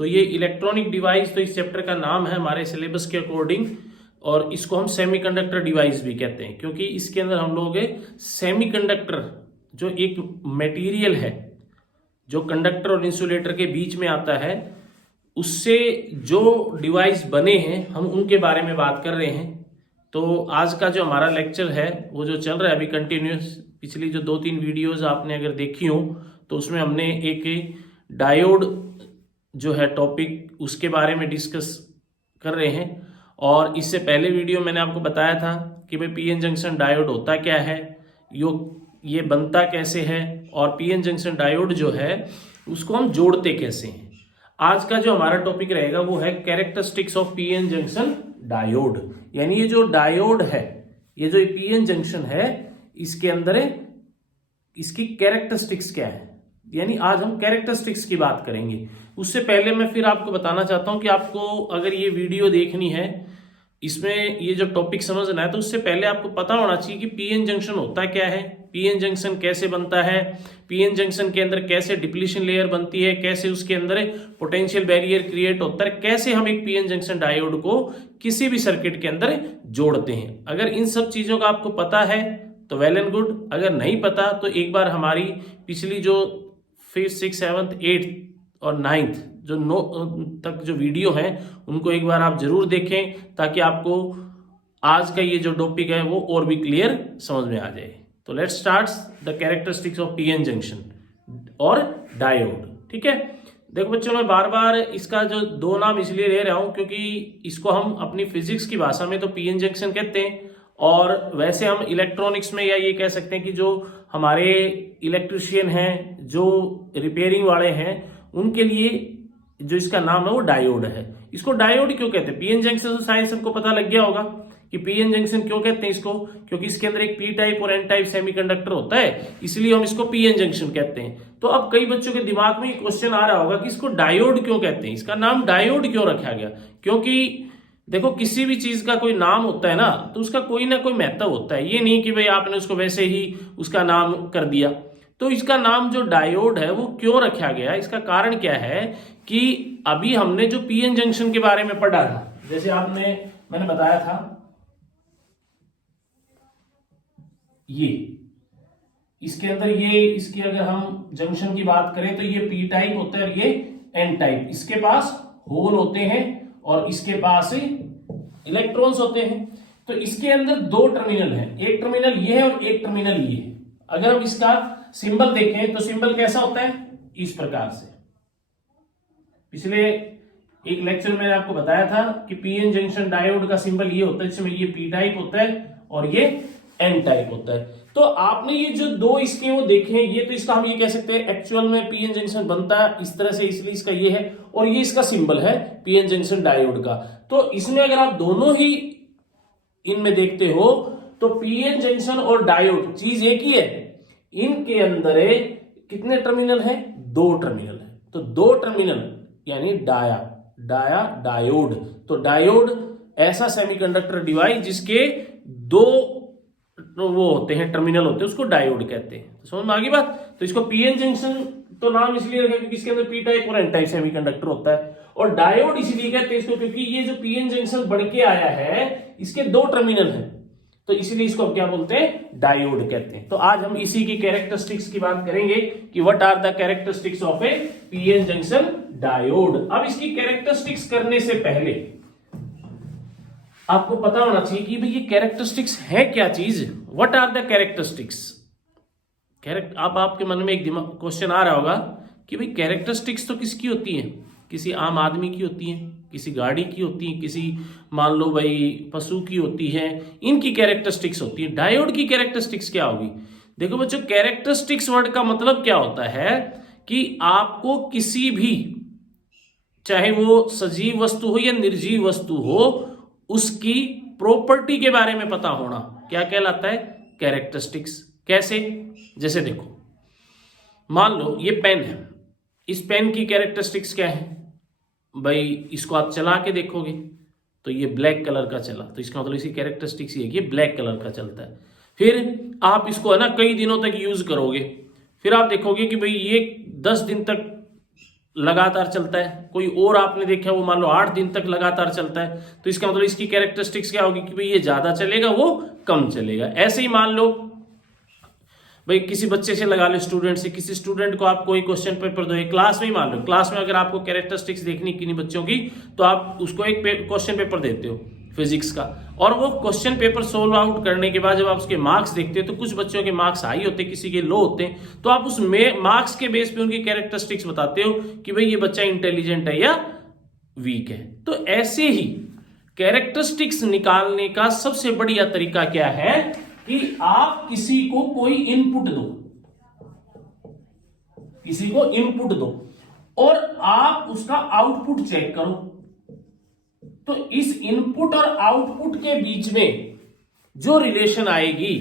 तो ये electronic device तो इस चैप्टर का नाम है हमारे सिलेबस के अकॉर्डिंग, और इसको हम सेमीकंडक्टर डिवाइस भी कहते हैं, क्योंकि इसके अंदर हम लोग सेमीकंडक्टर जो एक मटेरियल है जो कंडक्टर और इंसुलेटर के बीच में आता है, उससे जो डिवाइस बने हैं हम उनके बारे में बात कर रहे हैं। तो आज का जो हमारा लेक्चर है वो जो चल रहा है अभी कंटिन्यूस, पिछली जो 2-3 वीडियोस आपने अगर देखी हो तो उसमें हमने एक डायोड जो है टॉपिक उसके बारे में डिस्कस कर रहे हैं। और इससे पहले वीडियो मैंने आपको बताया था कि भाई पीएन जंक्शन डायोड होता क्या है, ये बनता कैसे है, और पीएन जंक्शन डायोड जो है उसको हम जोड़ते कैसे हैं। आज का जो हमारा टॉपिक रहेगा वो है characteristics of PN junction diode, यानी ये जो डायोड है, ये जो पीएन जंक्शन है, इसके अंदर इसकी कैरेक्टरिस्टिक्स क्या है, यानी आज हम कैरेक्टरिस्टिक्स की बात करेंगे। उससे पहले मैं फिर आपको बताना चाहता हूं कि आपको अगर ये वीडियो देखनी है, इसमें ये जो टॉपिक समझना है, तो उससे पहले आपको पता होना चाहिए कि पीएन जंक्शन होता क्या है, पीएन जंक्शन कैसे बनता है, पीएन जंक्शन के अंदर कैसे डिप्लीशन लेयर बनती है, कैसे उसके अंदर पोटेंशियल बैरियर क्रिएट होता है, कैसे हम एक पीएन जंक्शन डायोड को किसी भी सर्किट के अंदर जोड़ते हैं। अगर इन सब चीजों का आपको पता है तो वेल एंड गुड, अगर नहीं पता तो एक बार हमारी पिछली जो 5th 6th 7th 8th और 9th जो 9 तक जो वीडियो हैं उनको एक बार आप जरूर देखें, ताकि आपको आज का ये जो टॉपिक है वो और भी क्लियर समझ में आ जाए। तो let's start the characteristics of PN junction और डायोड। ठीक है, देखो बच्चों, मैं बार बार इसका जो 2 नाम इसलिए ले रहा हूं क्योंकि इसको हम अपनी फिजिक्स की भाषा में तो पीएन जंक्शन कहते हैं, और वैसे हम इलेक्ट्रॉनिक्स में या ये कह सकते हैं कि जो हमारे इलेक्ट्रिशियन हैं, जो रिपेयरिंग वाले हैं, उनके लिए जो इसका नाम है वो डायोड है। इसको डायोड क्यों कहते हैं? पीएन जंक्शन तो साइंस सबको पता लग गया होगा कि पीएन जंक्शन क्यों कहते हैं इसको, क्योंकि इसके अंदर एक पी टाइप और एन टाइप सेमीकंडक्टर होता है, इसलिए हम इसको पीएन जंक्शन कहते हैं। तो अब कई बच्चों के दिमाग में क्वेश्चन आ रहा होगा कि इसको डायोड क्यों कहते हैं, इसका नाम डायोड क्यों रखा गया? क्योंकि देखो, किसी भी चीज का कोई नाम होता है ना, तो उसका कोई ना कोई महत्व होता है। ये नहीं कि भाई आपने उसको वैसे ही उसका नाम कर दिया। तो इसका नाम जो डायोड है वो क्यों रखा गया, इसका कारण क्या है कि अभी हमने जो पीएन जंक्शन के बारे में पढ़ा था, जैसे मैंने बताया था ये इसके अंदर इसकी अगर हम जंक्शन की बात करें तो ये पी टाइप होता है और ये एन टाइप। इसके पास होल होते हैं और इसके पास इलेक्ट्रॉन्स होते हैं। तो इसके अंदर 2 टर्मिनल हैं, एक टर्मिनल ये है और एक टर्मिनल ये है। अगर हम इसका सिंबल देखें तो सिंबल कैसा होता है, इस प्रकार से। पिछले एक लेक्चर में मैंने आपको बताया था कि पीएन जंक्शन डायोड का सिंबल ये होता है, जिसमें ये पी टाइप होता है और ये एन टाइप होता है। तो आपने ये जो 2 इसके वो देखे हैं, ये तो इसका हम ये कह सकते हैं एक्चुअल में पीएन जंक्शन बनता है इस तरह से, इसलिए इसका ये है, और ये इसका सिंबल है पीएन जंक्शन डायोड का। तो इसमें अगर आप दोनों ही इनमें देखते हो तो पीएन जंक्शन और डायोड चीज एक ही है। इनके अंदर कितने टर्मिनल है? 2 टर्मिनल है। तो 2 टर्मिनल यानी डायोड। तो डायोड ऐसा सेमीकंडक्टर डिवाइस जिसके 2 वो होते हैं, टर्मिनल होते हैं, उसको डायोड कहते हैं। तो समझ में आ गई बात? तो इसको पीएन जंक्शन तो नाम इसलिए रखा क्योंकि इसके अंदर पी टाइप और एन टाइप सेमीकंडक्टर होता है, और डायोड इसलिए कहते हैं इसको क्योंकि ये जो पीएन जंक्शन बन के आया है इसके 2 टर्मिनल हैं, तो इसलिए इसको क्या बोलते हैं? डायोड कहते हैं। तो आज हम इसी की कैरेक्टरिस्टिक्स की बात करेंगे कि what are the characteristics of a PN junction diode. अब इसकी कैरेक्टरिस्टिक्स करने से पहले आपको पता होना चाहिए कि भाई ये कैरेक्टरिस्टिक्स है क्या चीज, व्हाट आर द कैरेक्टरिस्टिक्स। अब आपके मन में एक क्वेश्चन आ रहा होगा कि भाई कैरेक्टरिस्टिक्स तो किसकी होती है? किसी आम आदमी की होती है, किसी गाड़ी की होती है, किसी मान लो भाई पशु की होती है, इनकी कैरेक्टरिस्टिक्स होती है। डायोड की कैरेक्टरिस्टिक्स क्या होगी? देखो बच्चों, कैरेक्टरिस्टिक्स वर्ड का मतलब क्या होता है कि आपको किसी भी, चाहे वो सजीव वस्तु हो या निर्जीव वस्तु हो, उसकी प्रॉपर्टी के बारे में पता होना क्या कहलाता है? कैरेक्टरिस्टिक्स। कैसे? जैसे देखो, मान लो ये पेन है, इस पेन की कैरेक्टरिस्टिक्स क्या है भाई? इसको आप चला के देखोगे तो ये ब्लैक कलर का चला, तो इसका मतलब इसकी कैरेक्टरिस्टिक्स ये है कि ये ब्लैक कलर का चलता है। फिर आप इसको है ना कई दिनों तक यूज करोगे, फिर आप देखोगे कि भाई ये 10 दिन तक लगातार चलता है, कोई और आपने देखा वो मान लो 8 दिन तक लगातार चलता है, तो इसका मतलब इसकी कैरेक्टरिस्टिक्स क्या होगी कि भाई ये ज्यादा चलेगा वो कम चलेगा। ऐसे ही मान लो भाई किसी बच्चे से लगा लो, स्टूडेंट से, किसी स्टूडेंट को आप कोई क्वेश्चन पेपर दो, एक क्लास में ही मान लो, क्लास में अगर आपको कैरेक्टरिस्टिक्स देखनी किन्हीं बच्चों की, तो आप उसको एक क्वेश्चन पेपर देते हो फिजिक्स का, और वो क्वेश्चन पेपर सोल्व आउट करने के बाद जब आप उसके मार्क्स देखते हो तो कुछ बच्चों के मार्क्स हाई होते हैं, किसी के लो होते हैं, तो आप उस मार्क्स के बेस पे उनकी कैरेक्टरिस्टिक्स बताते हो कि भाई ये बच्चा इंटेलिजेंट है या वीक है। तो ऐसे ही कैरेक्टरिस्टिक्स निकालने का सबसे बढ़िया तरीका क्या है कि आप किसी को कोई इनपुट दो, किसी को इनपुट दो और आप उसका आउटपुट चेक करो। तो इस इनपुट और आउटपुट के बीच में जो रिलेशन आएगी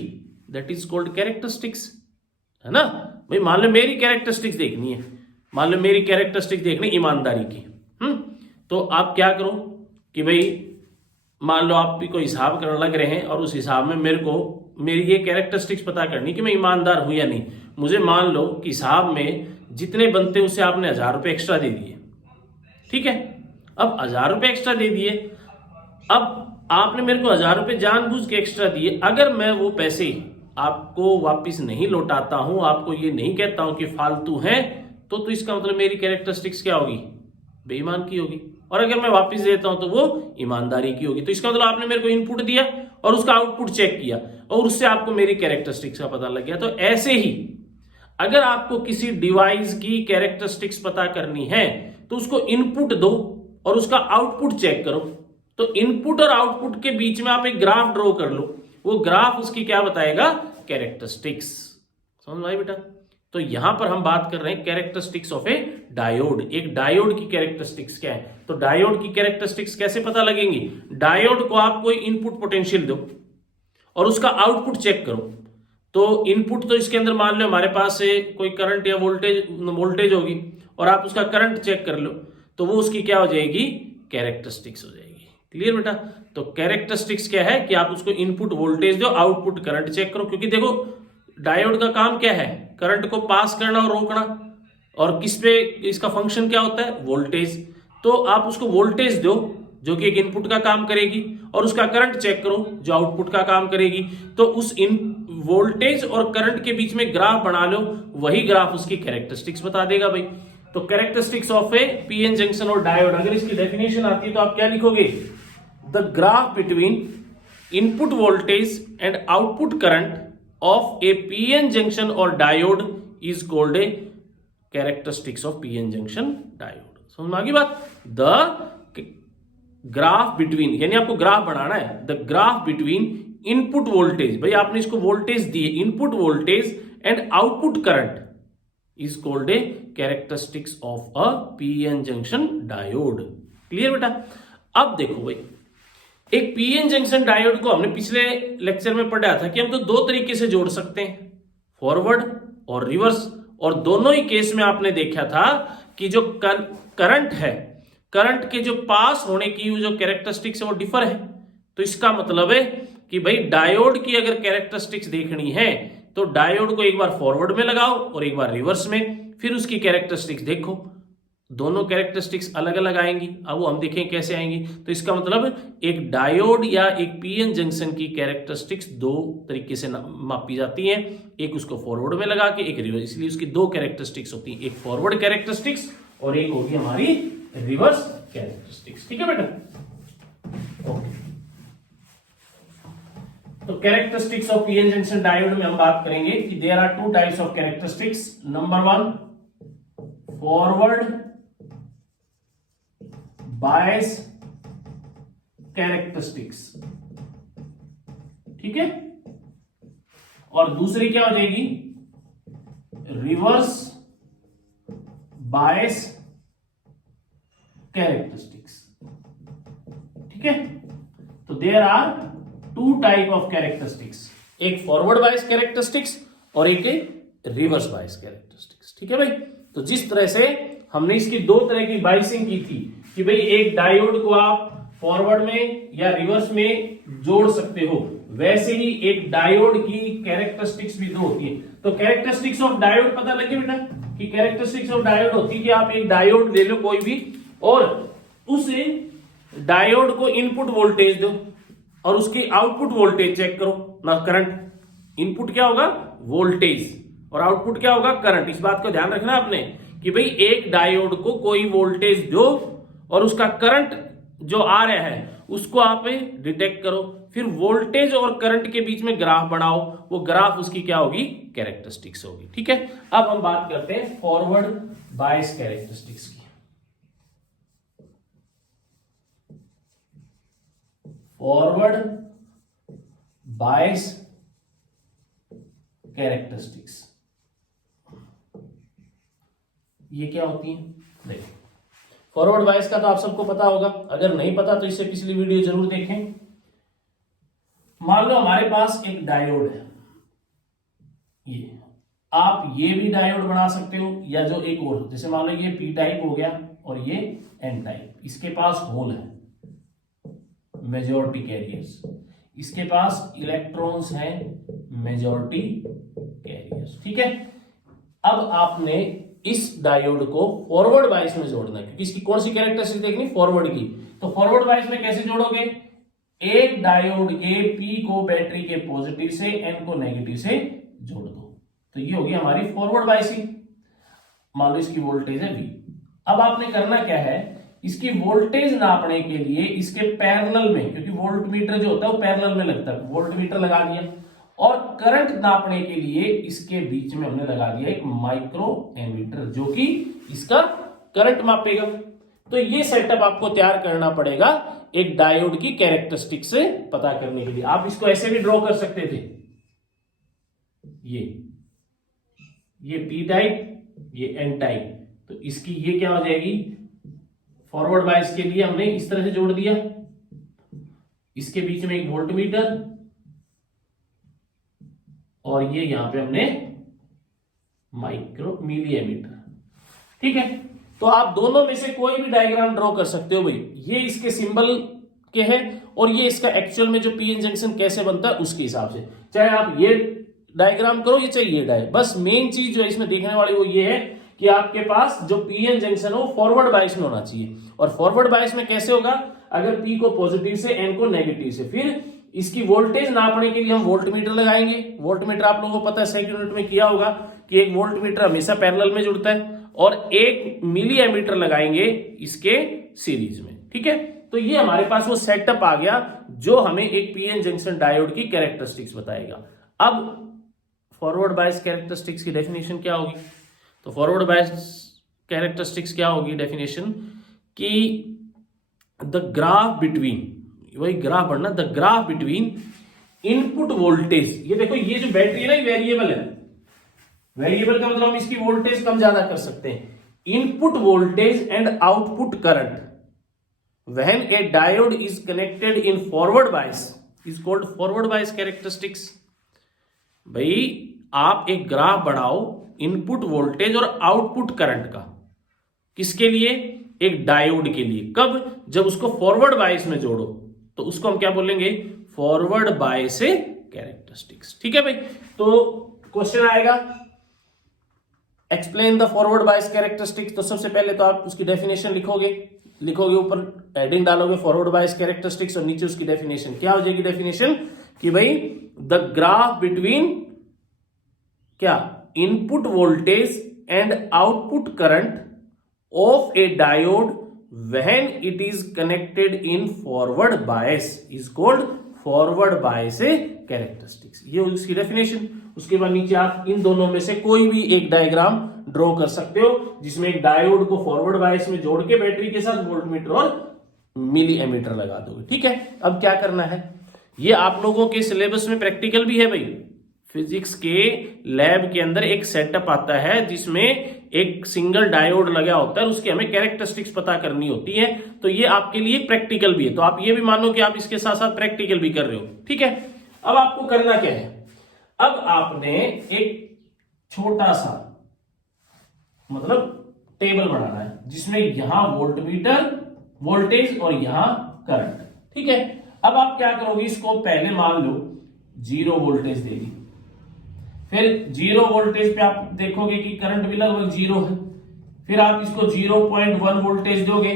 दैट इज कॉल्ड कैरेक्टरिस्टिक्स, है ना भाई। मान लो मेरी कैरेक्टरिस्टिक्स देखनी है, मान लो मेरी कैरेक्टरिस्टिक्स देखनी ईमानदारी की, तो आप क्या करो कि भाई मान लो आप भी कोई हिसाब करने लग रहे हैं और उस हिसाब में मेरे को मेरी ये कैरेक्टरिस्टिक्स पता करनी कि मैं ईमानदार हूं या नहीं। मुझे मान लो कि हिसाब में जितने बनते उससे आपने 1000 रुपए एक्स्ट्रा दे दिए, ठीक है। अब 1000 रुपए एक्स्ट्रा दे दिए, अब आपने मेरे को 1000 रुपए जानबूझ के एक्स्ट्रा दिए, अगर मैं वो पैसे आपको वापिस नहीं लौटाता हूं, आपको ये नहीं कहता हूं कि फालतू है, तो इसका मतलब मेरी कैरेक्टरिस्टिक्स क्या होगी, बेईमान की होगी। और अगर मैं वापस देता हूं तो वो ईमानदारी की होगी। तो इसका मतलब आपने मेरे को इनपुट दिया और उसका आउटपुट चेक किया और उससे आपको मेरी कैरेक्टरिस्टिक्स का पता लग गया। तो ऐसे ही अगर आपको किसी डिवाइस की कैरेक्टरिस्टिक्स पता करनी है तो उसको इनपुट दो और उसका आउटपुट चेक करो। तो इनपुट और आउटपुट के बीच में आप एक ग्राफ ड्रॉ कर लो, वो ग्राफ उसकी क्या बताएगा, कैरेक्टरिस्टिक्स। समझ में आई बेटा। तो यहां पर हम बात कर रहे हैं कैरेक्टरिस्टिक्स ऑफ ए डायोड। एक डायोड की कैरेक्टरिस्टिक्स क्या है, तो डायोड की कैरेक्टरिस्टिक्स कैसे पता लगेंगी। डायोड को आप कोई इनपुट पोटेंशियल दो और उसका आउटपुट चेक करो। तो इनपुट तो इसके अंदर मान लो हमारे पास कोई करंट या वोल्टेज होगी और आप उसका करंट चेक कर लो, तो वो उसकी क्या हो जाएगी, कैरेक्टरिस्टिक्स हो जाएगी। क्लियर बेटा। तो कैरेक्टरिस्टिक्स क्या है कि आप उसको इनपुट वोल्टेज दो, आउटपुट करंट चेक करो। क्योंकि देखो डायोड का काम क्या है, करंट को पास करना और रोकना, और किस पे इसका फंक्शन क्या होता है, वोल्टेज। तो आप उसको वोल्टेज दो जो कि एक इनपुट का काम करेगी और उसका करंट चेक करो जो आउटपुट का काम करेगी। तो उस वोल्टेज और करंट के बीच में ग्राफ बना लो, वही ग्राफ उसकी कैरेक्टरिस्टिक्स बता देगा भाई। तो characteristics of a PN junction और डायोड, अगर इसकी डेफिनेशन आती है तो आप क्या लिखोगे, the graph between input voltage and output current of a PN junction or diode is called a characteristics of PN junction diode। समझ में आ गई बात। The graph between, यानी आपको ग्राफ बनाना है, the graph between input voltage, भाई आपने इसको वोल्टेज दिए, input voltage and output current is called a characteristics of a PN junction diode। Clear बेटा। अब देखो भाई एक पीएन जंक्शन डायोड को हमने पिछले लेक्चर में पढ़ा था कि हम तो दो तरीके से जोड़ सकते हैं, फॉरवर्ड और रिवर्स। और दोनों ही केस में आपने देखा था कि जो करंट है, करंट के जो पास होने की जो कैरेक्टरिस्टिक्स है वो डिफर है। तो इसका मतलब है कि भाई डायोड की अगर कैरेक्टरिस्टिक्स देखनी है तो डायोड को एक बार फॉरवर्ड में लगाओ और एक बार रिवर्स में, फिर उसकी कैरेक्टरिस्टिक्स देखो। दोनों कैरेक्टरिस्टिक्स अलग अलग आएंगी, अब वो हम देखें कैसे आएंगी। तो इसका मतलब एक डायोड या एक पीएन जंक्शन की कैरेक्टरिस्टिक्स दो तरीके से मापी जाती हैं, एक उसको फॉरवर्ड में लगा के, एक रिवर्स। इसलिए उसकी दो कैरेक्टरिस्टिक्स होती हैं, एक फॉरवर्ड कैरेक्टरिस्टिक्स और एक होगी हमारी रिवर्स कैरेक्टरिस्टिक्स। ठीक है बेटा। ओके, तो characteristics of PN junction diode में हम बात करेंगे कि there are two types of characteristics. Number 1 forward bias characteristics, ठीक है। और दूसरी क्या हो जाएगी, रिवर्स बायस कैरेक्टरिस्टिक्स, ठीक है। तो there are two type of characteristics, एक फॉरवर्ड बायस कैरेक्टरिस्टिक्स और एक रिवर्स बायस कैरेक्टरिस्टिक्स, ठीक है भाई। तो जिस तरह से हमने इसकी दो तरह की बाइसिंग की थी कि भाई एक डायोड को आप फॉरवर्ड में या रिवर्स में जोड़ सकते हो, वैसे ही एक डायोड की कैरेक्टरिस्टिक्स भी दो होती है। तो कैरेक्टरिस्टिक्स ऑफ डायोड पता लगे बेटा कि कैरेक्टरिस्टिक्स ऑफ डायोड होती है कि आप एक डायोड ले लो कोई भी और उस डायोड को इनपुट वोल्टेज दो और उसकी आउटपुट वोल्टेज चेक करो ना, करंट। इनपुट क्या होगा? वोल्टेज, और आउटपुट क्या होगा? करंट। इस बात का ध्यान रखना आपने कि भाई एक डायोड को कोई वोल्टेज दो और उसका करंट जो आ रहा है उसको आप डिटेक्ट करो, फिर वोल्टेज और करंट के बीच में ग्राफ बनाओ, वो ग्राफ उसकी क्या होगी? कैरेक्टरिस्टिक्स होगी। ठीक है, अब हम बात करते हैं फॉरवर्ड बायस कैरेक्टरिस्टिक्स की। फॉरवर्ड बायस कैरेक्टरिस्टिक्स ये क्या होती है? देखो, फॉरवर्ड बायस का तो आप सबको पता होगा, अगर नहीं पता तो इससे पिछली वीडियो जरूर देखें। मान लो हमारे पास एक डायोड है, ये आप ये भी डायोड बना सकते हो या जो एक और, जैसे मान लो ये पी टाइप हो गया और ये एन टाइप, इसके पास होल है मेजॉरिटी कैरियर्स, इसके पास इलेक्ट्रॉन्स हैं मेजॉरिटी कैरियर्स। ठीक है, अब आपने इस डायोड को फॉरवर्ड बायस में जोड़ना है क्योंकि इसकी कौन सी कैरेक्टरिस्टिक देखनी? फॉरवर्ड की। तो फॉरवर्ड बायस में कैसे जोड़ोगे? एक डायोड के पी को बैटरी के पॉजिटिव से, एन को नेगेटिव से जोड़ दो, तो ये होगी हमारी फॉरवर्ड बायसिंग। मान लो इसकी वोल्टेज है V। अब आपने करना क्या है, इसकी वोल्टेज नापने के लिए इसके पैरेलल में, क्योंकि वोल्टमीटर जो होता है वो पैरेलल में लगता है, वोल्टमीटर लगा दिया, और करंट नापने के लिए इसके बीच में हमने लगा दिया एक माइक्रो एमीटर जो कि इसका करंट मापेगा। तो ये सेटअप आपको तैयार करना पड़ेगा एक डायोड की कैरेक्टरिस्टिक से पता करने के लिए। आप इसको ऐसे भी ड्रॉ कर सकते थे, ये पी टाइप, ये एन टाइप, तो इसकी ये क्या हो जाएगी? फॉरवर्ड बायस के लिए हमने इस तरह से जोड़ दिया, इसके बीच में एक वोल्टमीटर और ये यहां पे हमने माइक्रो मिली एमीटर। ठीक है, तो आप दोनों में से कोई भी डायग्राम ड्रॉ कर सकते हो भाई। ये इसके सिंबल के हैं और ये इसका एक्चुअल में जो पीएन जंक्शन कैसे बनता है उसके हिसाब से, चाहे आप ये डायग्राम करो या चाहे ये डायग्राम। बस मेन चीज जो है इसमें देखने वाली वो ये है कि आपके पास जो पीएन जंक्शन हो फॉरवर्ड बायस में होना चाहिए। और फॉरवर्ड बायस में कैसे होगा? अगर पी को पॉजिटिव से, एन को नेगेटिव से, फिर इसकी वोल्टेज नापने के लिए हम वोल्टमीटर लगाएंगे। वोल्टमीटर आप लोगों को पता है, सेकंड यूनिट में किया होगा कि एक वोल्टमीटर हमेशा पैरेलल में जुड़ता है, और एक मिली एमीटर लगाएंगे इसके सीरीज में। ठीक है, तो ये हमारे पास वो सेटअप आ गया जो हमें एक पीएन जंक्शन डायोड की कैरेक्टरिस्टिक्स बताएगा। अब फॉरवर्ड बायस कैरेक्टरिस्टिक्स की डेफिनेशन क्या होगी? तो फॉरवर्ड बायस कैरेक्टरिस्टिक्स क्या होगी डेफिनेशन कि द ग्राफ बिटवीन, वही ग्राफ बढ़ना, the graph between input voltage. ये देखो, ये जो बैटरी है ना, ये वेरिएबल है। वेरिएबल का मतलब हम इसकी वोल्टेज कम ज्यादा कर सकते हैं। Input voltage and output current when A diode is connected in forward bias is called forward bias characteristics. भाई आप एक ग्राफ बढ़ाओ इनपुट वोल्टेज और आउटपुट करंट का, किसके लिए? एक डायोड के लिए। कब? जब उसको फॉरवर्ड बायस में जोड़ो, तो उसको हम क्या बोलेंगे? Forward bias characteristics. ठीक है भाई, तो क्वेश्चन आएगा explain the forward bias characteristics. तो सबसे पहले तो आप उसकी डेफिनेशन लिखोगे, ऊपर हेडिंग डालोगे फॉरवर्ड बायस कैरेक्टरिस्टिक्स और नीचे उसकी डेफिनेशन। क्या हो जाएगी डेफिनेशन? कि भाई द ग्राफ बिटवीन क्या? Input voltage and output current of A diode when it is connected in forward bias is called forward bias characteristics। ये उसकी डेफिनेशन। उसके बाद नीचे आप इन दोनों में से कोई भी एक डायग्राम ड्रॉ कर सकते हो जिसमें एक डायोड को फॉरवर्ड बायस में जोड़ के बैटरी के साथ वोल्टमीटर और मिली एमीटर लगा दोगे। ठीक है, अब क्या करना है? ये आप लोगों के सिलेबस में प्रैक्टिकल भी है भाई। फिजिक्स के लैब के अंदर एक सेटअप आता है जिसमें एक सिंगल डायोड लगा होता है, उसकी हमें कैरेक्टरिस्टिक्स पता करनी होती है। तो ये आपके लिए प्रैक्टिकल भी है, तो आप ये भी मानो कि आप इसके साथ साथ प्रैक्टिकल भी कर रहे हो। ठीक है, अब आपको करना क्या है? अब आपने एक छोटा सा मतलब टेबल बनाना है जिसमें यहां वोल्टमीटर, वोल्टेज और यहां करंट। ठीक है, अब आप क्या करोगे? इसको पहले मान लो 0 वोल्टेज दे दी, फिर 0 वोल्टेज पे आप देखोगे कि करंट भी लगभग 0 है। फिर आप इसको 0.1 वोल्टेज दोगे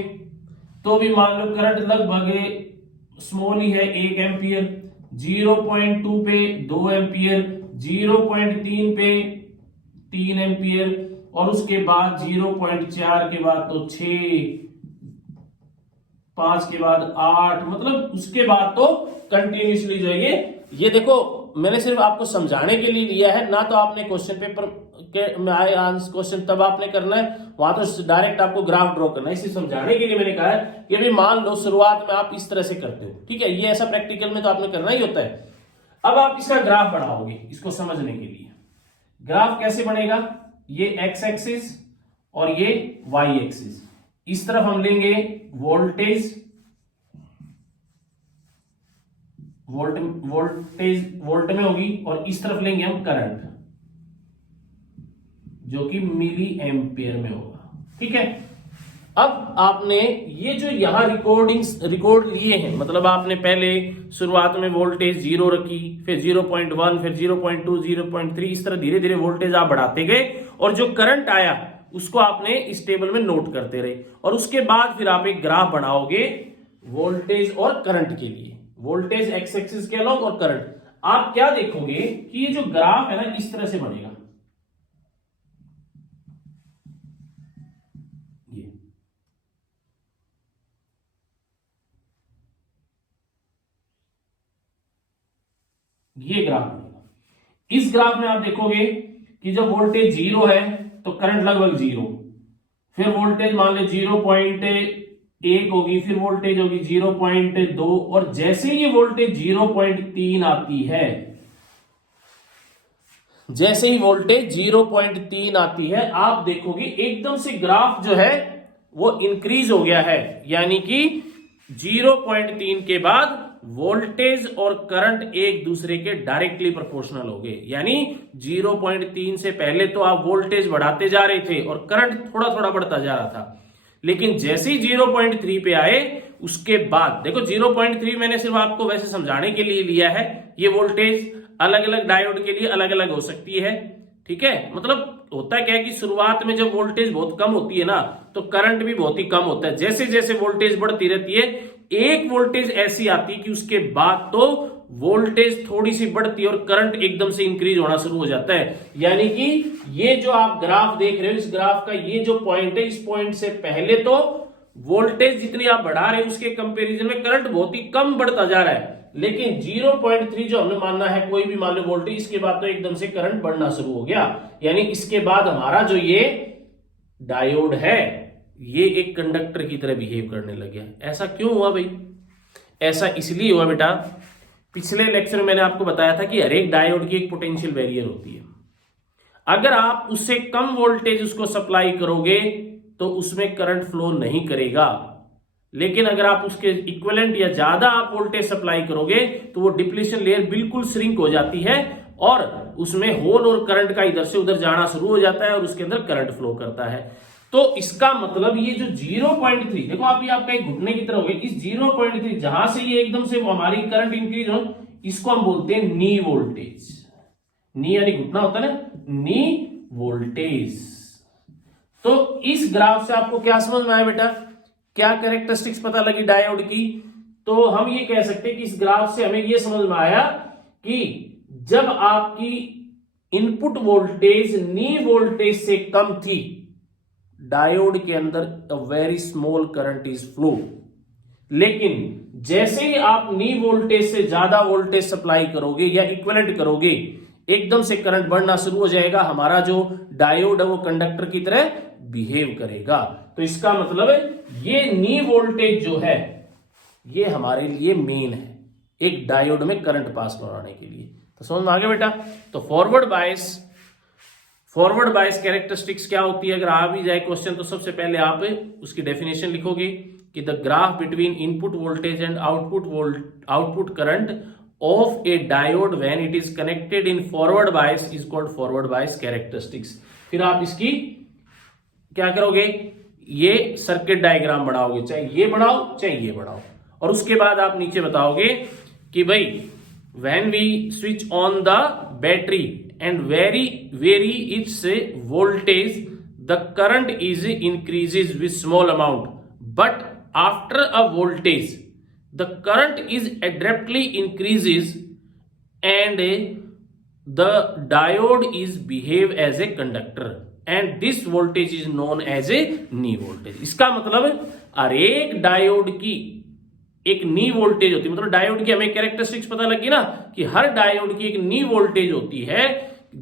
तो भी मान लो करंट लगभग स्मॉल ही है 1 एम्पियर। 0.2 पे 2 एम्पियर, 0.3 पे 3 एम्पियर, और उसके बाद 0.4 के बाद तो 6, 5 के बाद 8, मतलब उसके बाद तो कंटिन्यूसली जो है ये देखो मैंने सिर्फ आपको समझाने के लिए लिया है ना, तो आपने क्वेश्चन पेपर के में आए क्वेश्चन तब आपने करना है, वहां तो डायरेक्ट आपको ग्राफ ड्रॉ करना है। इसे समझाने के लिए मैंने कहा है कि अभी मान लो शुरुआत में आप इस तरह से करते हो, ठीक है, ये ऐसा प्रैक्टिकल में तो आपने करना ही होता है। अब आप इसका ग्राफ बढ़ाओगे इसको समझने के लिए। ग्राफ कैसे बनेगा, ये एक्स एक्सिस और ये वाई एक्सिस, इस तरफ हम लेंगे वोल्टेज वोल्ट में होगी, और इस तरफ लेंगे हम करंट जो कि मिली एम्पियर में होगा, ठीक है। अब आपने ये जो यहां रिकॉर्ड लिए हैं, मतलब आपने पहले शुरुआत में वोल्टेज 0 रखी, फिर 0.1, फिर 0.2, 0.3, इस तरह धीरे धीरे वोल्टेज आप बढ़ाते गए, और जो करंट आया उसको आपने इस टेबल में नोट करते रहे, और उसके बाद फिर आप एक ग्राफ बनाओगे वोल्टेज और करंट के लिए, वोल्टेज एक्स एक्सिस के अलॉन्ग और करंट। आप क्या देखोगे कि ये जो ग्राफ है ना इस तरह से बनेगा, ये ग्राफ बनेगा। इस ग्राफ में आप देखोगे कि जब वोल्टेज 0 है तो करंट लगभग 0, फिर वोल्टेज मान लो 0.1 होगी, फिर वोल्टेज होगी 0.2, और जैसे ये वोल्टेज 0.3 आती है, जैसे ही वोल्टेज 0.3 आती है, आप देखोगे एकदम से ग्राफ जो है वो इंक्रीज हो गया है, यानी कि 0.3 के बाद वोल्टेज और करंट एक दूसरे के डायरेक्टली प्रोपोर्शनल हो गए। यानी 0.3 से पहले तो आप वोल्टेज बढ़ाते जा रहे थे और करंट थोड़ा थोड़ा बढ़ता जा रहा था, लेकिन जैसे ही 0.3 पे आए उसके बाद देखो 0.3 मैंने सिर्फ आपको वैसे समझाने के लिए लिया है। ये वोल्टेज अलग अलग डायोड के लिए अलग अलग हो सकती है, ठीक है। मतलब होता क्या है कि शुरुआत में जब वोल्टेज बहुत कम होती है ना तो करंट भी बहुत ही कम होता है। जैसे जैसे वोल्टेज बढ़ती रहती है, एक वोल्टेज ऐसी आती है कि उसके बाद तो वोल्टेज थोड़ी सी बढ़ती है और करंट एकदम से इंक्रीज होना शुरू हो जाता है। यानी कि ये जो आप ग्राफ देख रहे हो, इस ग्राफ का ये जो पॉइंट है, इस पॉइंट से पहले तो वोल्टेज जितनी आप बढ़ा रहे हो उसके कंपैरिजन में करंट बहुत ही कम बढ़ता जा रहा है, लेकिन 0.3 जो हमने मानना है कोई भी मान लो वोल्टेज, इसके बाद तो एकदम से करंट बढ़ना शुरू हो गया। यानी इसके बाद हमारा जो ये डायोड है ये एक कंडक्टर की तरह बिहेव करने लग गया। ऐसा क्यों हुआ भाई? ऐसा इसलिए हुआ बेटा, पिछले लेक्चर में मैंने आपको बताया था कि हर एक डायोड की एक पोटेंशियल बैरियर होती है। अगर आप उससे कम वोल्टेज उसको सप्लाई करोगे तो उसमें करंट फ्लो नहीं करेगा, लेकिन अगर आप उसके इक्विवेलेंट या ज्यादा आप वोल्टेज सप्लाई करोगे तो वो डिप्लीशन लेयर बिल्कुल श्रिंक हो जाती है और उसमें होल और करंट का इधर से उधर जाना शुरू हो जाता है और उसके अंदर करंट फ्लो करता है। तो इसका मतलब ये जो 0.3 देखो आप, ये आपका एक घुटने की तरह हो गया। इस 0.3 जहां से ये एकदम से हमारी करंट इंक्रीज हो, इसको हम बोलते हैं नी वोल्टेज। नी यानी घुटना होता है ना, नी वोल्टेज। तो इस ग्राफ से आपको क्या समझ में आया बेटा? क्या कैरेक्टरिस्टिक्स पता लगी डायोड की? तो हम ये कह सकते हैं कि इस ग्राफ से हमें ये समझ में आया कि जब आपकी इनपुट वोल्टेज नी वोल्टेज से कम थी, डायोड के अंदर a very small current is flow, लेकिन जैसे ही आप नी वोल्टेज से ज्यादा वोल्टेज सप्लाई करोगे या इक्विवेलेंट करोगे, एकदम से करंट बढ़ना शुरू हो जाएगा। हमारा जो डायोड है वो कंडक्टर की तरह बिहेव करेगा। तो इसका मतलब है ये नी वोल्टेज जो है ये हमारे लिए मेन है एक डायोड में करंट पास कराने के लिए। तो समझ में आ गया बेटा? तो फॉरवर्ड बायस कैरेक्टरिस्टिक्स क्या होती है? अगर आ भी जाए क्वेश्चन तो सबसे पहले आप उसकी डेफिनेशन लिखोगे कि the graph between input voltage and output current of A diode when it is connected in forward bias is called forward bias characteristics. फिर आप इसकी क्या करोगे? ये सर्किट डायग्राम बनाओगे, चाहे ये बनाओ चाहे ये बनाओ, और उसके बाद आप नीचे बताओगे कि भाई when we switch on the battery and vary its voltage, the current is increases with small amount, but after a voltage the current is abruptly increases and the diode is behave as a conductor and this voltage is known as a knee voltage। इसका मतलब हर एक diode की एक नी voltage होती है, मतलब diode की हमें कैरेक्टरिस्टिक्स पता लगी ना कि हर डायोड की एक नी वोल्टेज होती है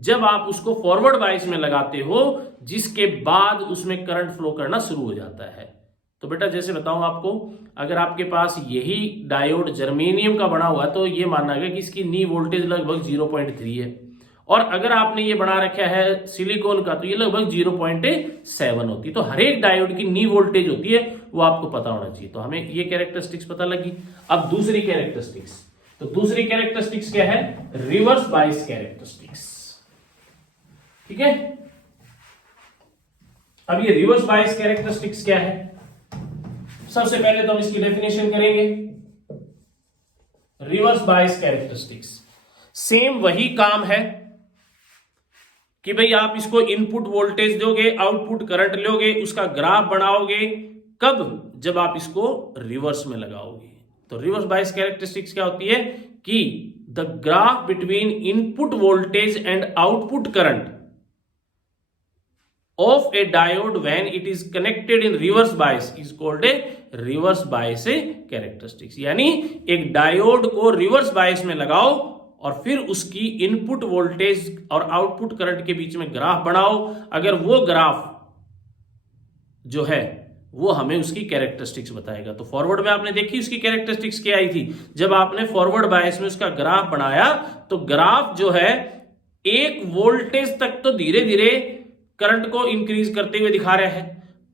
जब आप उसको फॉरवर्ड बायस में लगाते हो, जिसके बाद उसमें करंट फ्लो करना शुरू हो जाता है। तो बेटा जैसे बताऊं आपको, अगर आपके पास यही डायोड जर्मेनियम का बना हुआ है तो ये मानना है कि इसकी नी वोल्टेज लगभग 0.3 है, और अगर आपने ये बना रखा है सिलिकॉन का तो ये लगभग 0.7 होती है। तो हर एक डायोड की नी वोल्टेज होती है, वो आपको पता होना चाहिए। तो हमें ये कैरेक्टरिस्टिक्स पता लगी। अब दूसरी कैरेक्टरिस्टिक्स, तो दूसरी कैरेक्टरिस्टिक्स क्या है? Reverse bias characteristics. ठीक है, अब ये रिवर्स बायस कैरेक्टरिस्टिक्स क्या है? सबसे पहले तो हम इसकी डेफिनेशन करेंगे। रिवर्स बायस कैरेक्टरिस्टिक्स सेम वही काम है कि भाई आप इसको इनपुट वोल्टेज दोगे, आउटपुट करंट लोगे, उसका ग्राफ बनाओगे। कब? जब आप इसको रिवर्स में लगाओगे। तो रिवर्स बायस कैरेक्टरिस्टिक्स क्या होती है कि the graph between input voltage and output current of a diode when it is connected in reverse bias is called a reverse bias characteristics। यानी एक डायोड को रिवर्स बायस में लगाओ और फिर उसकी इनपुट वोल्टेज और आउटपुट करंट के बीच में ग्राफ बनाओ। अगर वो ग्राफ जो है वो हमें उसकी कैरेक्टरिस्टिक्स बताएगा। तो फॉरवर्ड में आपने देखी उसकी कैरेक्टरिस्टिक्स क्या आई थी? जब आपने फॉरवर्ड बायस में उसका ग्राफ बनाया तो ग्राफ जो है एक वोल्टेज तक तो धीरे धीरे करंट को इंक्रीज करते हुए दिखा रहा है,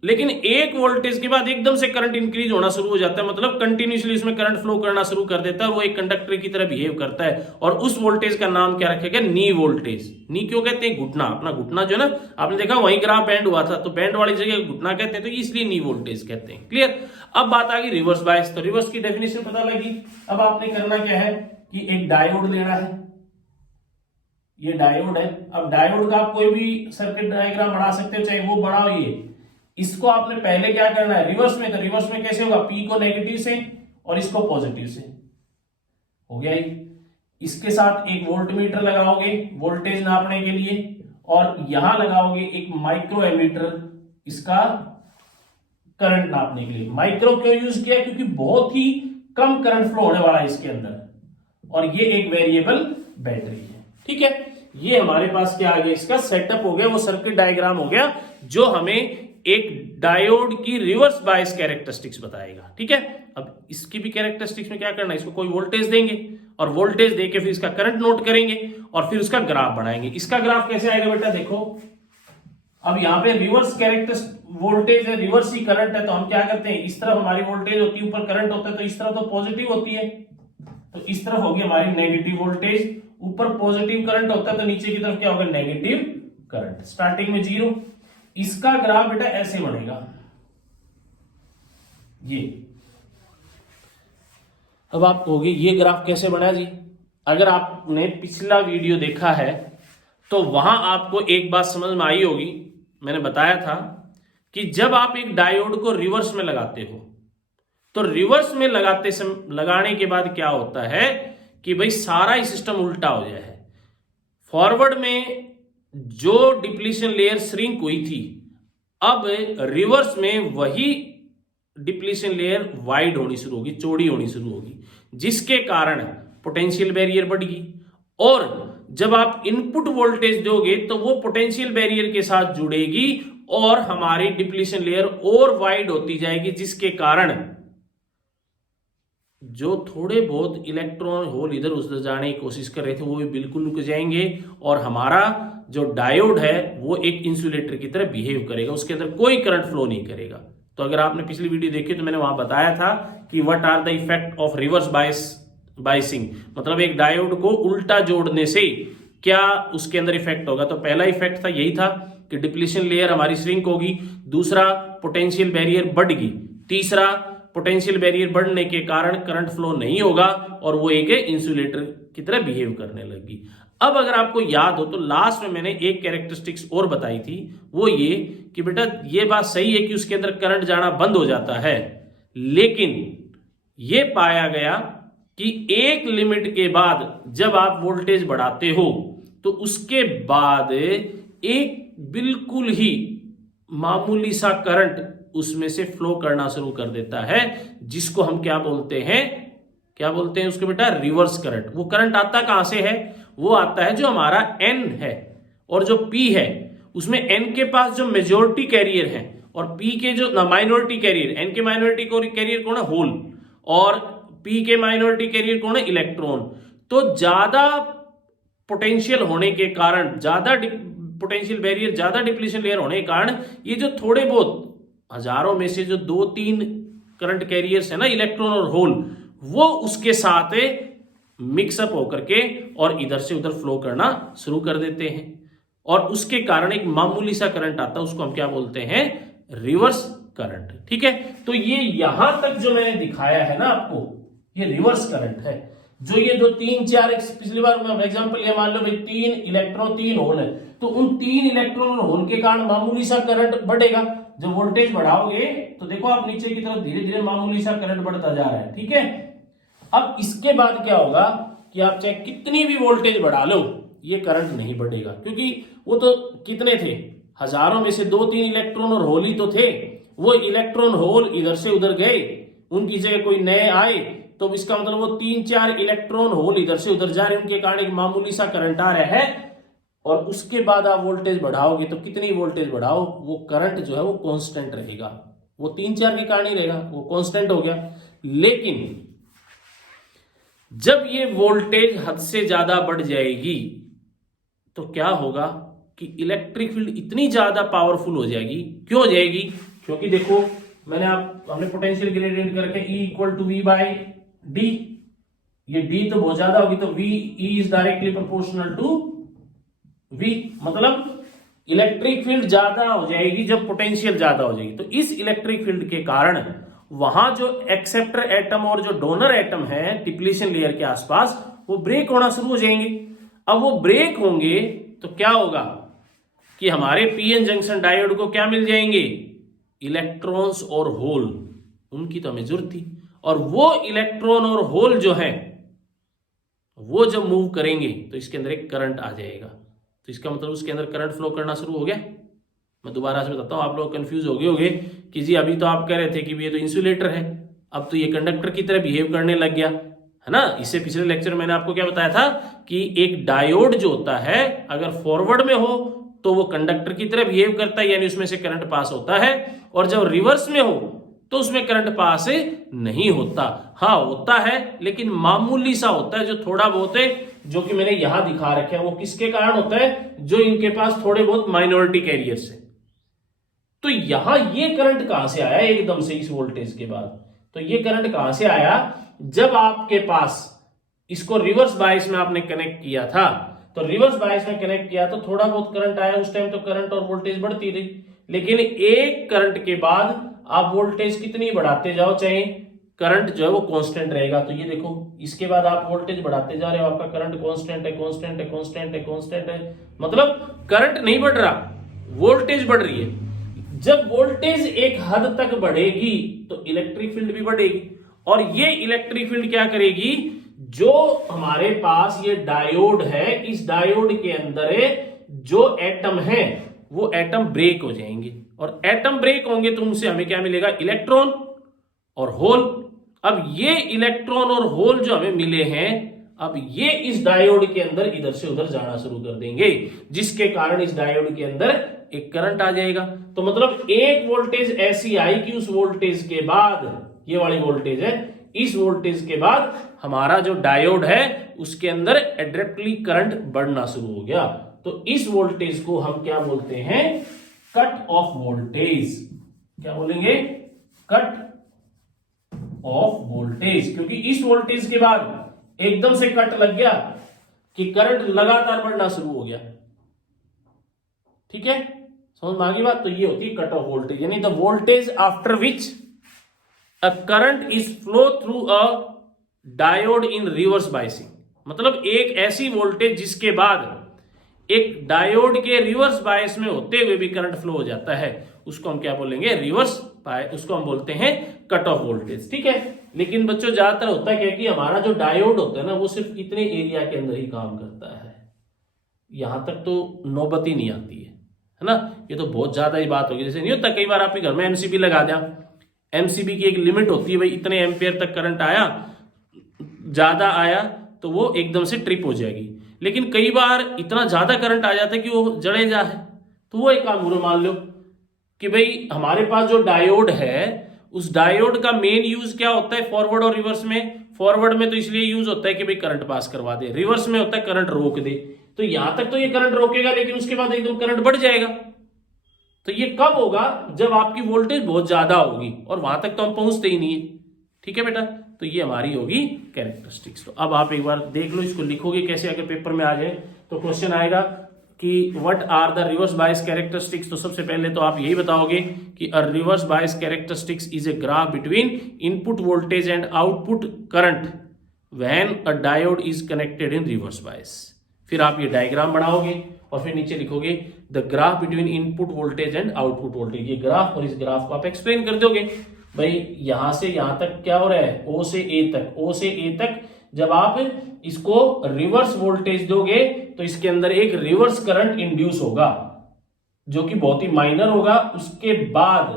लेकिन एक वोल्टेज के बाद एकदम से करंट इंक्रीज होना शुरू हो जाता है, मतलब कंटिन्यूअसली उसमें करंट फ्लो करना शुरू कर देता है और वो एक कंडक्टर की तरह बिहेव करता है। और उस वोल्टेज का नाम क्या रखेगा? नी वोल्टेज। नी क्यों कहते हैं? घुटना। अपना घुटना जो है ना, आपने देखा वहीं ग्राफ बैंड हुआ था, तो बैंड वाली जगह घुटना कहते हैं, तो इसलिए नी वोल्टेज कहते हैं। क्लियर? अब बात आ गई रिवर्स बायस। तो रिवर्स की डेफिनेशन पता लगी। अब आपने करना क्या है कि एक डायोड लेना है। ये डायोड है। अब डायोड का आप कोई भी सर्किट डायग्राम बना सकते हो, चाहे वो बनाओ। ये इसको आपने पहले क्या करना है? रिवर्स में। तो रिवर्स में कैसे होगा? पी को नेगेटिव से और इसको पॉजिटिव से। हो गया ये। इसके साथ एक वोल्टमीटर लगाओगे वोल्टेज नापने के लिए, और यहां लगाओगे एक माइक्रो एमीटर इसका करंट नापने के लिए। माइक्रो क्यों यूज किया? क्योंकि बहुत ही कम करंट फ्लो होने वाला है इसके अंदर, और ये एक वेरिएबल बैटरी है। ठीक है, ये हमारे पास क्या आ गया? इसका सेटअप हो गया, वो सर्किट डायग्राम हो गया जो हमें एक डायोड की रिवर्स बायस कैरेक्टरिस्टिक्स बताएगा। ठीक है, अब इसकी भी कैरेक्टरिस्टिक्स में क्या करना है? इसको कोई वोल्टेज देंगे और वोल्टेज देके फिर इसका करंट नोट करेंगे और फिर उसका ग्राफ बनाएंगे। इसका ग्राफ कैसे आएगा बेटा? देखो, अब यहाँ पे रिवर्स कैरेक्टरिस्टिक वोल्टेज है, रिवर्स ही करंट है, तो हम क्या करते हैं? इस तरफ हमारी वोल्टेज होती है, ऊपर करंट होता है, तो इस तरफ तो पॉजिटिव होती है, तो इस तरफ होगी हमारी नेगेटिव वोल्टेज। ऊपर पॉजिटिव करंट होता है तो नीचे की तरफ क्या होगा? Negative current. स्टार्टिंग में 0। इसका ग्राफ बेटा ऐसे बनेगा, ये। अब आप कहोगे ये ग्राफ कैसे बना जी? अगर आपने पिछला वीडियो देखा है तो वहां आपको एक बात समझ में आई होगी। मैंने बताया था कि जब आप एक डायोड को रिवर्स में लगाते हो तो रिवर्स में लगाने के बाद क्या होता है कि भाई सारा ही सिस्टम उल्टा हो जाए। फॉरवर्ड में जो डिप्लीशन लेयर श्रिंक हुई थी, अब रिवर्स में वही डिप्लीशन लेयर वाइड होनी शुरू होगी, चौड़ी होनी शुरू होगी, जिसके कारण पोटेंशियल बैरियर बढ़ गई। और जब आप इनपुट वोल्टेज दोगे तो वो पोटेंशियल बैरियर के साथ जुड़ेगी और हमारी डिप्लीशन लेयर और वाइड होती जाएगी, जिसके कारण जो थोड़े बहुत इलेक्ट्रॉन होल इधर उधर जाने की कोशिश कर रहे थे वो भी बिल्कुल रुक जाएंगे, और हमारा जो डायोड है वो एक इंसुलेटर की तरह बिहेव करेगा, उसके अंदर कोई करंट फ्लो नहीं करेगा। तो अगर आपने पिछली वीडियो देखी तो मैंने वहां बताया था कि what are the effect of reverse biasing, मतलब एक डायोड को उल्टा जोड़ने से क्या उसके अंदर इफेक्ट होगा। तो पहला इफेक्ट था यही था कि डिप्लीशन लेयर हमारी श्रिंक होगी, दूसरा पोटेंशियल बैरियर बढ़ गई, तीसरा पोटेंशियल बैरियर बढ़ने के कारण करंट फ्लो नहीं होगा और वो एक इंसुलेटर की तरह बिहेव करने लगी। अब अगर आपको याद हो तो लास्ट में मैंने एक कैरेक्टरिस्टिक्स और बताई थी, वो ये कि बेटा ये बात सही है कि उसके अंदर करंट जाना बंद हो जाता है, लेकिन ये पाया गया कि एक लिमिट के बाद जब आप वोल्टेज बढ़ाते हो तो उसके बाद एक बिल्कुल ही मामूली सा करंट उसमें से फ्लो करना शुरू कर देता है, जिसको हम क्या बोलते हैं उसको बेटा, रिवर्स करंट। वो करंट आता कहां से है? वो आता है जो हमारा N है और जो P है, उसमें N के पास जो मेजोरिटी कैरियर है और P के जो माइनॉरिटी कैरियर, N के माइनॉरिटी कैरियर कौन है? होल, और P के माइनॉरिटी कैरियर कौन है? इलेक्ट्रॉन। तो ज्यादा पोटेंशियल होने के कारण, ज्यादा पोटेंशियल बैरियर, ज्यादा डिप्लीशन लेयर होने के कारण ये जो थोड़े बहुत हजारों में से जो 2-3 करंट कैरियर्स है ना, इलेक्ट्रॉन और होल, वो उसके साथ मिक्सअप होकर के और इधर से उधर फ्लो करना शुरू कर देते हैं, और उसके कारण एक मामूली सा करंट आता है, उसको हम क्या बोलते हैं? Reverse current. ठीक है, तो ये यहां तक जो मैंने दिखाया है ना आपको, ये रिवर्स करंट है। जो ये जो 3-4 पिछली बार मैं एग्जांपल ये मान लो भाई 3 इलेक्ट्रॉन 3 होल है, तो उन 3 इलेक्ट्रॉन और होल के कारण मामूली सा करंट बढ़ेगा। जब वोल्टेज बढ़ाओगे तो देखो आप नीचे की तरफ धीरे धीरे मामूली सा करंट बढ़ता जा रहा है। ठीक है, अब इसके बाद क्या होगा कि आप चाहे कितनी भी वोल्टेज बढ़ा लो, ये करंट नहीं बढ़ेगा, क्योंकि वो तो कितने थे, हजारों में से 2-3 इलेक्ट्रॉन और होल ही तो थे। वो इलेक्ट्रॉन होल इधर से उधर गए, उनकी जगह कोई नए आए, तो इसका मतलब वो 3-4 इलेक्ट्रॉन होल इधर से उधर जा रहे हैं, उनके कारण एक मामूली सा करंट आ रहा है। और उसके बाद आप वोल्टेज बढ़ाओगे तो कितनी वोल्टेज बढ़ाओ, वो करंट जो है वो कांस्टेंट रहेगा, वो 3-4 के कारण ही रहेगा, वो कांस्टेंट हो गया। लेकिन जब ये वोल्टेज हद से ज्यादा बढ़ जाएगी तो क्या होगा कि इलेक्ट्रिक फील्ड इतनी ज्यादा पावरफुल हो जाएगी। क्यों हो जाएगी? क्योंकि देखो हमने पोटेंशियल ग्रेडियंट करके E=V/D, ये D तो बहुत ज्यादा होगी, तो V is directly proportional to V, मतलब इलेक्ट्रिक फील्ड ज्यादा हो जाएगी जब पोटेंशियल ज्यादा हो जाएगी। तो इस इलेक्ट्रिक फील्ड के कारण वहां जो एक्सेप्टर एटम और जो डोनर एटम है डिप्लीशन लेयर के आसपास, वो ब्रेक होना शुरू हो जाएंगे। अब वो ब्रेक होंगे तो क्या होगा कि हमारे पीएन जंक्शन डायोड को क्या मिल जाएंगे? इलेक्ट्रॉन्स और होल, उनकी तो हमें जरूरत थी। और वो इलेक्ट्रॉन और होल जो है वो जब मूव करेंगे तो इसके अंदर एक करंट आ जाएगा। तो इसका मतलब उसके अंदर करंट फ्लो करना शुरू हो गया। मैं दोबारा से बताता हूं, आप लोग कंफ्यूज हो गए होंगे कि जी अभी तो आप कह रहे थे कि ये तो इंसुलेटर है, अब तो ये कंडक्टर की तरह बिहेव करने लग गया है ना। इससे पिछले लेक्चर में मैंने आपको क्या बताया था कि एक डायोड जो होता है अगर फॉरवर्ड में हो तो वो कंडक्टर की तरह बिहेव करता है, यानी उसमें से करंट पास होता है, और जब रिवर्स में हो तो उसमें करंट पास नहीं होता। हाँ होता है, लेकिन मामूली सा होता है, जो थोड़ा बहुत है, जो कि मैंने यहां दिखा रखा है। वो किसके कारण होता है? जो इनके पास थोड़े बहुत माइनॉरिटी कैरियर्स है। तो यहां ये करंट कहां से आया एकदम से इस वोल्टेज के बाद? तो ये करंट कहां से आया? जब आपके पास इसको रिवर्स बायस में आपने कनेक्ट किया था, तो रिवर्स बायस में कनेक्ट किया तो थोड़ा बहुत करंट आया, उस टाइम तो करंट और वोल्टेज बढ़ती रही। लेकिन एक करंट के बाद आप वोल्टेज कितनी बढ़ाते जाओ, चाहे करंट जो है वो कांस्टेंट रहेगा। तो ये देखो, इसके बाद आप वोल्टेज बढ़ाते जा रहे हो, आपका करंट कांस्टेंट है, कांस्टेंट है, कांस्टेंट है, कांस्टेंट है, मतलब करंट नहीं बढ़ रहा, वोल्टेज बढ़ रही है। जब वोल्टेज एक हद तक बढ़ेगी तो इलेक्ट्रिक फील्ड भी बढ़ेगी, और ये इलेक्ट्रिक फील्ड क्या करेगी? जो हमारे पास ये डायोड है, इस डायोड के अंदर जो एटम है वो एटम ब्रेक हो जाएंगे, और एटम ब्रेक होंगे तो उनसे हमें क्या मिलेगा? इलेक्ट्रॉन और होल। अब ये इलेक्ट्रॉन और होल जो हमें मिले हैं, अब ये इस डायोड के अंदर इधर से उधर जाना शुरू कर देंगे, जिसके कारण इस डायोड के अंदर एक करंट आ जाएगा। तो मतलब एक वोल्टेज ऐसी आई कि उस वोल्टेज के बाद, ये वाली वोल्टेज है, इस वोल्टेज के बाद हमारा जो डायोड है उसके अंदर एब्रप्टली करंट बढ़ना शुरू हो गया। तो इस वोल्टेज को हम क्या बोलते हैं? Cut off voltage. क्या बोलेंगे? Cut off voltage. क्योंकि इस वोल्टेज के बाद एकदम से कट लग गया कि करंट लगातार बढ़ना शुरू हो गया। ठीक है, समझ में आ गई बात? तो ये होती है कट ऑफ वोल्टेज, यानी the voltage after which a current is flow through a diode in reverse biasing. मतलब एक ऐसी वोल्टेज जिसके बाद एक डायोड के रिवर्स बायस में होते हुए भी करंट फ्लो हो जाता है, उसको हम क्या बोलेंगे, रिवर्स बायस, उसको हम बोलते हैं कट ऑफ वोल्टेज। ठीक है, लेकिन बच्चों ज्यादातर होता है क्या कि हमारा जो डायोड होता है ना वो सिर्फ इतने एरिया के अंदर ही काम करता है, यहां तक तो नौबत ही नहीं आती है ना। ये तो बहुत ज्यादा ही बात होगी, जैसे नहीं होता कई बार आपके घर में एमसीबी लगा दिया, एमसीबी की एक लिमिट होती है भाई, इतने एम्पियर तक करंट आया, ज्यादा आया तो वो एकदम से ट्रिप हो जाएगी। लेकिन कई बार इतना ज्यादा करंट आ जाता है कि वो जड़े जा है, तो वो एक काम पूरा मान लो कि भाई हमारे पास जो डायोड है उस डायोड का मेन यूज क्या होता है फॉरवर्ड और रिवर्स में। फॉरवर्ड में तो इसलिए यूज होता है कि भाई करंट पास करवा दे, रिवर्स में होता है करंट रोक दे। तो यहां तक तो ये करंट रोकेगा, लेकिन उसके बाद एकदम करंट बढ़ जाएगा। तो ये कब होगा, जब आपकी वोल्टेज बहुत ज्यादा होगी, और वहां तक तो हम पहुंचते ही नहीं है। ठीक है बेटा, तो ये हमारी होगी कैरेक्टरिस्टिक्स। तो अब आप एक बार देख लो, इसको लिखोगे कैसे, अगर पेपर में आ जाए तो क्वेश्चन आएगा कि what are the reverse bias characteristics. तो सबसे पहले तो आप यही बताओगे कि a reverse bias characteristics is a graph between input voltage and output current when a diode is connected in reverse bias. फिर आप ये डायग्राम बनाओगे और फिर नीचे लिखोगे the graph between input voltage and output voltage. ये ग्राफ और इस ग्राफ को आप एक्सप्लेन कर दोगे भाई, यहां से यहां तक क्या हो रहा है, ओ से ए तक, ओ से ए तक जब आप इसको रिवर्स वोल्टेज दोगे तो इसके अंदर एक रिवर्स करंट इंड्यूस होगा जो कि बहुत ही माइनर होगा। उसके बाद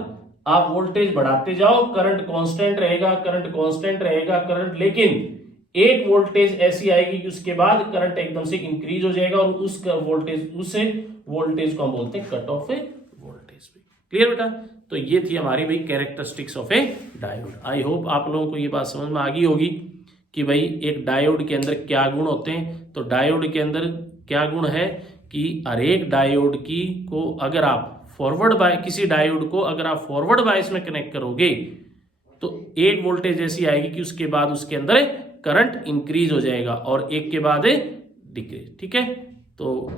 आप वोल्टेज बढ़ाते जाओ, करंट कांस्टेंट रहेगा, करंट कांस्टेंट रहेगा, करंट, लेकिन एक वोल्टेज ऐसी आएगी कि उसके बाद करंट एकदम से इंक्रीज हो जाएगा और उस वोल्टेज को हम बोलते हैं कट ऑफ वोल्टेज। क्लियर बेटा? तो ये थी हमारी भाई characteristics of A diode. I hope आप लोगों को ये बात समझ में आ गई होगी कि भाई एक डायोड के अंदर क्या गुण होते हैं। तो डायोड के अंदर क्या गुण है कि हर एक डायोड की को अगर आप फॉरवर्ड बाय किसी डायोड को अगर आप फॉरवर्ड बायस में कनेक्ट करोगे तो एक वोल्टेज ऐसी आएगी कि उसके बाद उसके अंदर करंट इंक्रीज हो जाएगा और एक के बाद डिक्रीज। ठीक है, तो